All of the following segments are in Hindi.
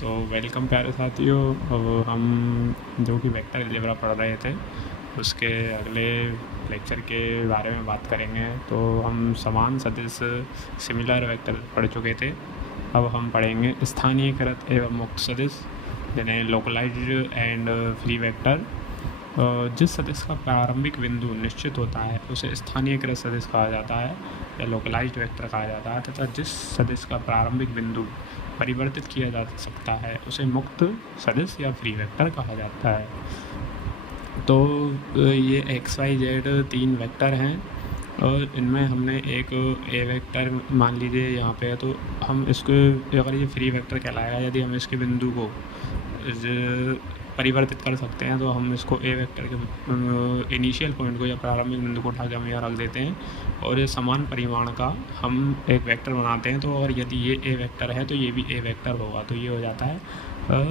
तो वेलकम प्यारे साथियों। हम जो कि वेक्टर अलजेब्रा पढ़ रहे थे उसके अगले लेक्चर के बारे में बात करेंगे। तो हम समान सदिश सिमिलर वेक्टर पढ़ चुके थे। अब हम पढ़ेंगे स्थानीयकृत एवं मुक्त सदिश जिन्हें लोकलाइज्ड एंड फ्री वेक्टर। जिस सदिश का प्रारंभिक बिंदु निश्चित होता है उसे स्थानीयकृत सदिश कहा जाता है या लोकलाइज्ड वेक्टर कहा जाता है, तथा जिस सदिश का प्रारंभिक बिंदु परिवर्तित किया जा सकता है उसे मुक्त सदिश या फ्री वेक्टर कहा जाता है। तो ये XYZ 3 वेक्टर हैं और इनमें हमने एक ए वेक्टर मान लीजिए यहाँ पे है, तो हम इसको अगर ये फ्री वेक्टर कहलाएगा यदि हम इसके बिंदु को परिवर्तित कर सकते हैं, तो हम इसको ए वेक्टर के इनिशियल पॉइंट को या प्रारंभिक बिंदु को उठा के हम यहाँ रख देते हैं और ये समान परिमाण का हम एक वेक्टर बनाते हैं। तो और यदि ये ए वेक्टर है तो ये भी ए वेक्टर होगा, तो ये हो जाता है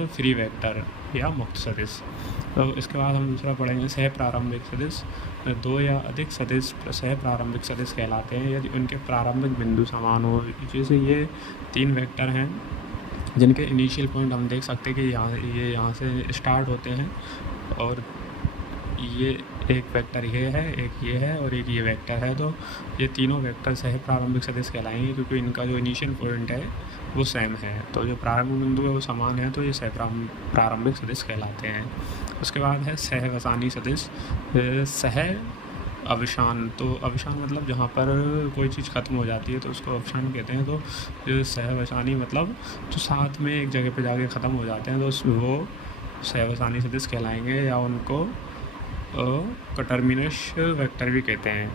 फ्री वेक्टर या मुक्त सदिश। तो इसके बाद हम दूसरा पढ़ेंगे सह प्रारंभिक सदिश। दो या अधिक सदिश सह प्रारंभिक सदिश कहलाते हैं यदि उनके प्रारंभिक बिंदु समान हो। जैसे ये 3 वेक्टर हैं जिनके इनिशियल पॉइंट हम देख सकते हैं कि यहाँ से स्टार्ट होते हैं और ये एक वेक्टर ये है, एक ये है और एक ये वेक्टर है। तो ये तीनों वेक्टर सह प्रारंभिक सदिश कहलाएंगे क्योंकि इनका जो इनिशियल पॉइंट है वो सेम है। तो जो प्रारंभिक बिंदु है वो समान है, तो ये सह प्रारंभिक सदिश कहलाते हैं। उसके बाद है सहवसानी सदिश। सह अवसान, तो अवसान मतलब जहाँ पर कोई चीज़ ख़त्म हो जाती है तो उसको अवसान कहते हैं। तो सहवसानी मतलब जो साथ में एक जगह पे जाके ख़त्म हो जाते हैं तो वो सहवसानी सदिश कहलाएंगे या उनको कोटरमिनस वेक्टर भी कहते हैं।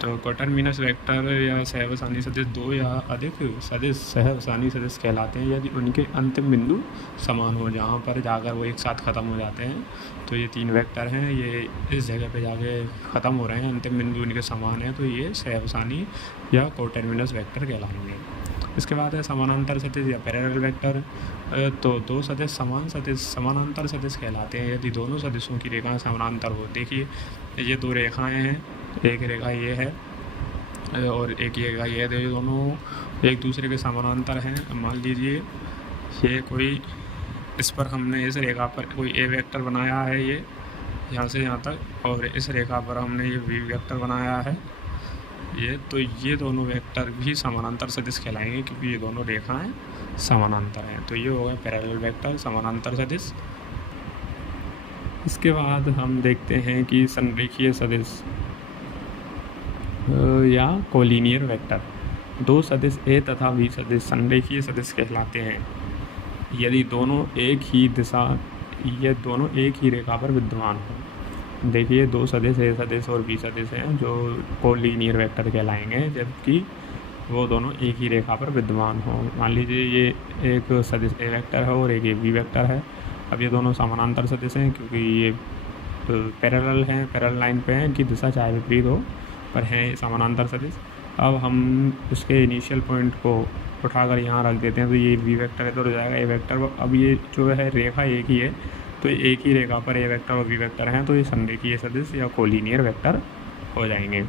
तो कोटरमिनस वेक्टर या सहवसानी सदिश 2 या अधिक सदिश सहवसानी सदिश कहलाते हैं यदि उनके अंतिम बिंदु समान हो, जहाँ पर जाकर वो एक साथ ख़त्म हो जाते हैं। तो ये 3 वेक्टर हैं, ये इस जगह पे जाके ख़त्म हो रहे हैं, अंतिम बिंदु इनके समान है, तो ये सहवसानी या कोटरमिनस वेक्टर कहलाएंगे। इसके बाद है समानांतर सदिश या पैरेलल वेक्टर। तो 2 सदिश समानांतर सदिश कहलाते हैं यदि दोनों सदिशों की रेखाएं समानांतर हो। देखिए ये 2 रेखाएं हैं, एक रेखा ये है और एक ये रेखा ये है, तो ये दोनों एक दूसरे के समानांतर हैं। मान लीजिए ये कोई इस पर हमने इस रेखा पर कोई ए वेक्टर बनाया है, ये यहाँ से यहाँ तक, और इस रेखा पर हमने ये वी वेक्टर बनाया है ये, तो ये दोनों वेक्टर भी समानांतर सदिश कहलाएंगे क्योंकि ये दोनों रेखाएं समानांतर हैं। तो ये हो गया पैरेलल वेक्टर समानांतर सदिश। इसके बाद हम देखते हैं कि संरेखीय सदिश या कोलिनियर वेक्टर। 2 सदिश ए तथा बी सदिश संरेखीय सदिश कहलाते हैं यदि दोनों एक ही रेखा पर विद्यमान हो। देखिए 2 सदिश ए सदिश और बी सदिश हैं जो कोलिनियर वेक्टर कहलाएंगे जबकि वो दोनों एक ही रेखा पर विद्यमान हो। मान लीजिए ये एक सदिश ए वेक्टर है और एक ये बी वेक्टर है। अब ये दोनों समानांतर सदिश हैं क्योंकि ये पैरेलल हैं, पैरेलल लाइन पे हैं, इनकी दिशा चाहे विपरीत हो पर हैं समानांतर सदिश। अब हम इसके इनिशियल पॉइंट को उठाकर यहाँ रख देते हैं, तो ये बी वेक्टर है तो हो जाएगा ए वेक्टर। अब ये जो है रेखा एक ही है, तो एक ही रेखा पर ए वेक्टर और बी वेक्टर हैं, तो ये संरेखीय सदिश या कोलिनियर वेक्टर हो जाएंगे।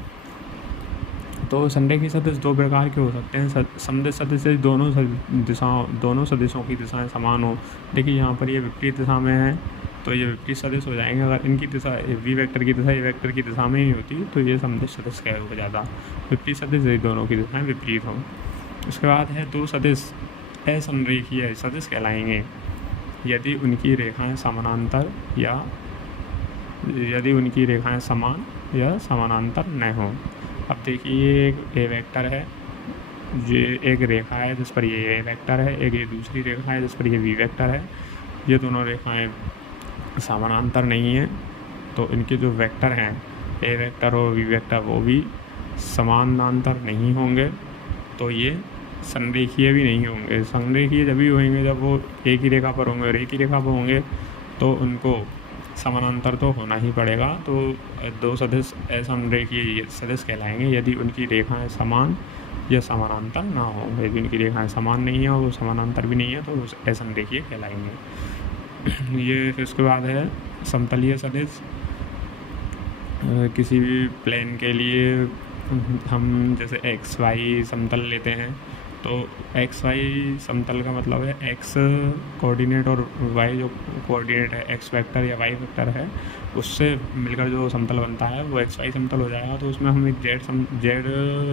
तो संरेखीय सदिश 2 प्रकार के हो सकते हैं। समदिश सदिश दोनों सदिशों की दिशाएं समान हो। देखिए यहाँ पर ये विपरीत दिशा में है तो ये विपरीत सदिश हो जाएंगे। अगर इनकी दिशा वी वेक्टर की दिशा ए वेक्टर की दिशा में ही होती तो ये समदिश सदिश हो जाता। विपरीत सदिश दोनों की दिशाएं विपरीत हों। उसके बाद है 2 सदिश असंरेखीय सदिश कहलाएंगे यदि उनकी रेखाएं समानांतर या यदि उनकी रेखाएं समान या समानांतर न हों। अब देखिए ये एक ए वेक्टर है, ये एक रेखा है जिस पर ये ए वेक्टर है, एक ये दूसरी रेखा है जिस पर ये वी वेक्टर है। ये दोनों रेखाएं समानांतर नहीं हैं, तो इनके जो वेक्टर हैं ए वेक्टर और वी वेक्टर वो भी समानांतर नहीं होंगे, तो ये संरेखीय भी नहीं होंगे। संरेखीय जब भी होंगे जब वो एक ही रेखा पर होंगे और एक ही रेखा पर होंगे तो उनको समानांतर तो होना ही पड़ेगा। तो 2 सदिश असंरेखीय सदिश कहलाएंगे यदि उनकी रेखाएं समान या समानांतर ना हो। यदि उनकी रेखाएं समान नहीं है और वो समानांतर भी नहीं है तो असंरेखीय कहलाएंगे। ये फिर उसके बाद है समतलीय सदिश। किसी भी प्लेन के लिए हम जैसे XY समतल लेते हैं तो एक्स वाई समतल का मतलब है एक्स कोऑर्डिनेट और वाई जो कोऑर्डिनेट है, एक्स वेक्टर या वाई वेक्टर है, उससे मिलकर जो समतल बनता है वो एक्स वाई समतल हो जाएगा। तो उसमें हम एक जेड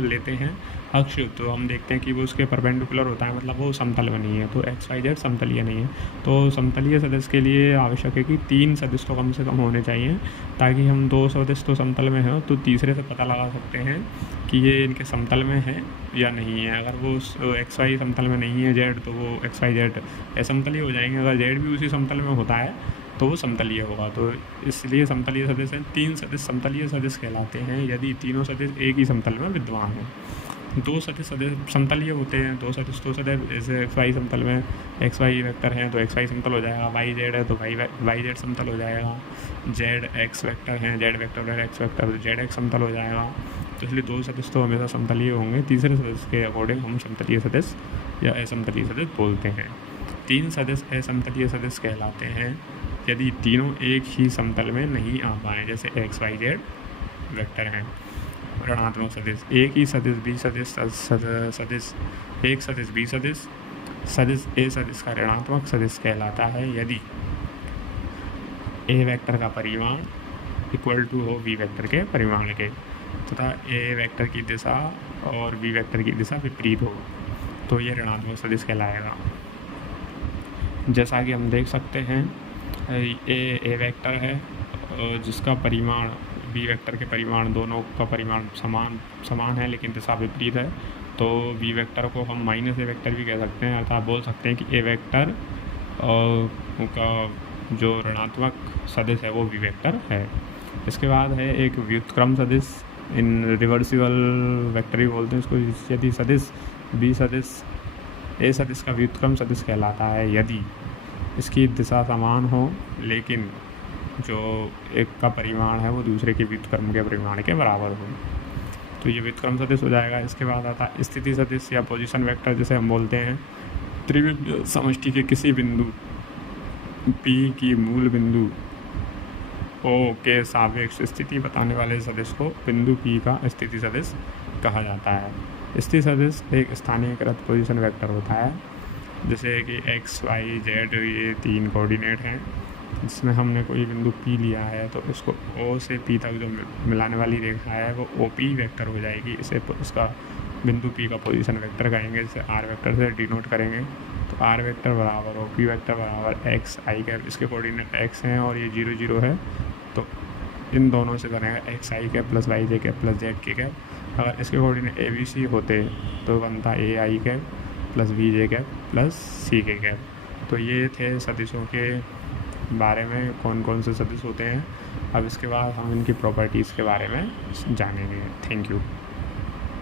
लेते हैं अक्ष, तो हम देखते हैं कि वो उसके परपेंडिकुलर होता है, मतलब वो समतल बनी है, तो एक्स वाई जेड समतलीय नहीं है। तो समतलीय सदिश के लिए आवश्यक है कि 3 सदिश तो कम से कम होने चाहिए, ताकि हम 2 सदिश तो समतल में हो तो तीसरे से पता लगा सकते हैं कि ये इनके समतल में है या नहीं है। अगर वो एक्स वाई समतल में नहीं है जेड, तो वो एक्स वाई जेड असमतलीय हो जाएंगे। अगर जेड भी उसी समतल में होता है तो वो समतलीय होगा। तो इसलिए समतलीय सदिश हैं, 3 सदिश समतलीय सदिश कहलाते हैं यदि तीनों सदिश एक ही समतल में विद्यमान हो। 2 सदिश समतलीय होते हैं, 2 सदिश जैसे एक्स वाई समतल में एक्स वाई वेक्टर हैं तो एक्स वाई समतल हो जाएगा, वाई जेड है तो वाई जेड समतल हो जाएगा, जेड एक्स वेक्टर हैं, जेड वेक्टर है एक्स वेक्टर तो जेड एक्स समतल हो जाएगा। तो इसलिए 2 सदिश तो हमेशा समतलीय होंगे। तीसरे सदिश के अकॉर्डिंग हम समतलीय सदिश या असमतलीय सदिश बोलते हैं। 3 सदिश असमतलीय सदिश कहलाते हैं यदि तीनों एक ही समतल में नहीं आ पाए, जैसे एक्स वाई जेड वेक्टर हैं। ऋणात्मक सदिश एक ही सदिश बी सदिश सदिश एक सदिश बी सदिश सदिश ए सदिश का ऋणात्मक सदिश कहलाता है यदि ए वेक्टर का परिमाण इक्वल टू हो बी वेक्टर के परिमाण के, तथा ए वेक्टर की दिशा और बी वेक्टर की दिशा विपरीत हो, तो ये ऋणात्मक सदिश कहलाएगा। जैसा कि हम देख सकते हैं, ए वेक्टर है जिसका परिमाण बी वेक्टर के परिमाण, दोनों का परिमाण समान है लेकिन दिशा विपरीत है, तो बी वेक्टर को हम माइनस ए वेक्टर भी कह सकते हैं, अर्थात बोल सकते हैं कि ए वेक्टर का जो ऋणात्मक सदिश है वो बी वेक्टर है। इसके बाद है एक व्युत्क्रम सदिश, इन रिवर्सिबल वेक्टर भी बोलते हैं इसको। यदि सदिश बी सदिश ए सदिश का व्युत्क्रम सदिश कहलाता है यदि इसकी दिशा समान हो लेकिन जो एक का परिमाण है वो दूसरे के व्युत्क्रम के परिमाण के बराबर हो, तो ये व्युत्क्रम सदिश हो जाएगा। इसके बाद आता है स्थिति सदिश या पोजीशन वेक्टर, जैसे हम बोलते हैं त्रिविमीय समष्टि के किसी बिंदु P की मूल बिंदु O के सापेक्ष स्थिति बताने वाले सदिश को बिंदु P का स्थिति सदिश कहा जाता है। स्थिति सदिश एक स्थानीयकृत पोजीशन वेक्टर होता है, जैसे कि एक्स वाई जेड ये 3 कोऑर्डिनेट हैं, जिसमें हमने कोई बिंदु P लिया है तो उसको O से P तक जो मिलाने वाली रेखा है वो OP वेक्टर हो जाएगी। इसे उसका बिंदु P का पोजीशन वेक्टर कहेंगे, जिसे R वेक्टर से डिनोट करेंगे। तो R वेक्टर बराबर OP वेक्टर बराबर एक्स आई कैप, इसके कोऑर्डिनेट x हैं और ये 0 0 है, तो इन दोनों से बनेगा X I cap plus Y J cap plus Z K cap. अगर इसके कोऑर्डिनेट ABC होते तो बनता A I cap plus B J cap plus C K cap. तो ये थे सदिशों के बारे में, कौन कौन से सदिश होते हैं। अब इसके बाद हम इनकी प्रॉपर्टीज़ के बारे में जानेंगे। Thank you.